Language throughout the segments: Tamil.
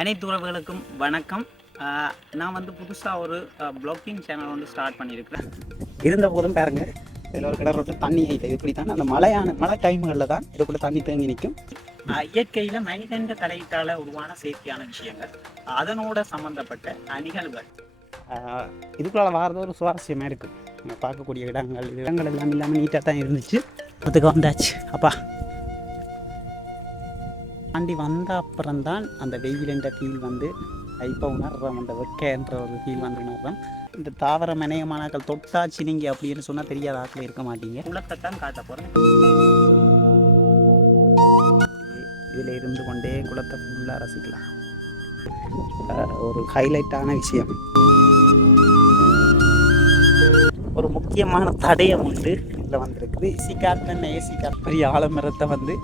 அனைத்து உறவுகளுக்கும் வணக்கம். நான் வந்து புதுசாக ஒரு ப்ளாகிங் சேனல் வந்து ஸ்டார்ட் பண்ணியிருக்கிறேன். இருந்த போதும் பாருங்க, இதில் ஒரு கிணறு தண்ணி இல்லை. இப்படி தான் அந்த மழை டைம்களில் தான் இதுக்குள்ள தண்ணி தேங்கி நிற்கும். இயற்கையில் மனிதன் தலையீட்டால் உருவான செயற்கையான விஷயங்கள், அதனோட சம்மந்தப்பட்ட நிகழ்வுகள், இதுக்குள்ள வாரது ஒரு சுவாரஸ்யமாக இருக்குது. பார்க்கக்கூடிய இடங்கள் எல்லாம் இல்லாமல் நீட்டாக தான் இருந்துச்சு. அதுக்கு வந்தாச்சு. அப்பா தாண்டி வந்த அப்புறம்தான் அந்த வெயிலின்ற ஃபீல் வந்து இப்போ உணர்றோம். அந்த வெக்கைன்ற ஒரு ஃபீல் வந்து உணர்றோம். இந்த தாவர மனையமானாக்கள் தொட்டாச்சு நீங்கள் அப்படின்னு சொன்னால் தெரியாத ஆட்கள் இருக்க மாட்டீங்க. குளத்தை தான் காட்ட போகிறேன். இதில் இருந்து கொண்டே குளத்தை ஃபுல்லாக ரசிக்கலாம். ஒரு ஹைலைட்டான விஷயம், ஒரு முக்கியமான தடயம் வந்து இதில் வந்துருக்குது. ஏசி கார்ட் பெரிய ஆலமரத்தை வந்து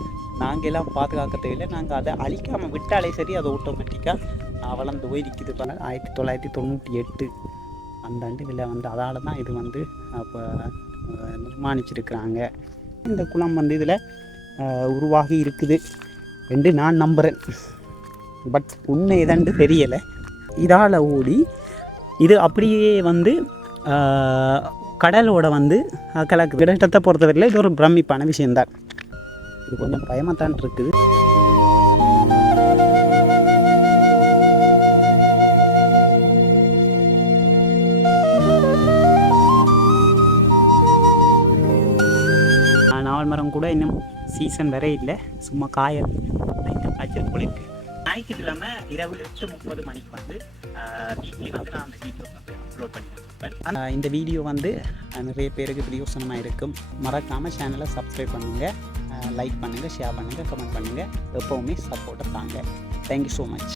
நாங்கள் எல்லாம் பாதுகாக்க தேவையில்லை. நாங்கள் அதை அழிக்காமல் விட்டாலே சரி, அது ஆட்டோமேட்டிக்காக வளர்ந்து போய் நிற்கிது. 1998 அந்த ஆண்டுகளில் வந்து அதால் தான் இது வந்து அப்போ நிர்மாணிச்சிருக்கிறாங்க. இந்த குளம் வந்து இதில் உருவாகி இருக்குது என்று நான் நம்புகிறேன். பட் உண்மை எதாண்டு தெரியலை. இதால் ஓடி இது அப்படியே வந்து கடலோட வந்து கலக்கு இடத்தை பொறுத்தவரையில் இது ஒரு பிரமிப்பான விஷயந்தான். இது கொஞ்சம் பயமாக தான் இருக்குது. நாவல் மரம் கூட இன்னும் சீசன் வரை இல்லை, சும்மா காயல் காய்ச்சல் போல இருக்கு. ஞாயிற்றுக்கிழமை இரவு 8:30 மணிக்கு வந்து வீக்லி வந்து நான் அந்த வீடியோ வந்து அப்லோட் பண்ணியிருக்கேன். இந்த வீடியோ வந்து நிறைய பேருக்கு பிரயோசனமாக இருக்கும். மறக்காமல் சேனலை சப்ஸ்கிரைப் பண்ணுங்கள், லைக் பண்ணுங்கள், ஷேர் பண்ணுங்கள், கமெண்ட் பண்ணுங்கள். எப்போவுமே சப்போர்ட்டை தாங்க. Thank you so much.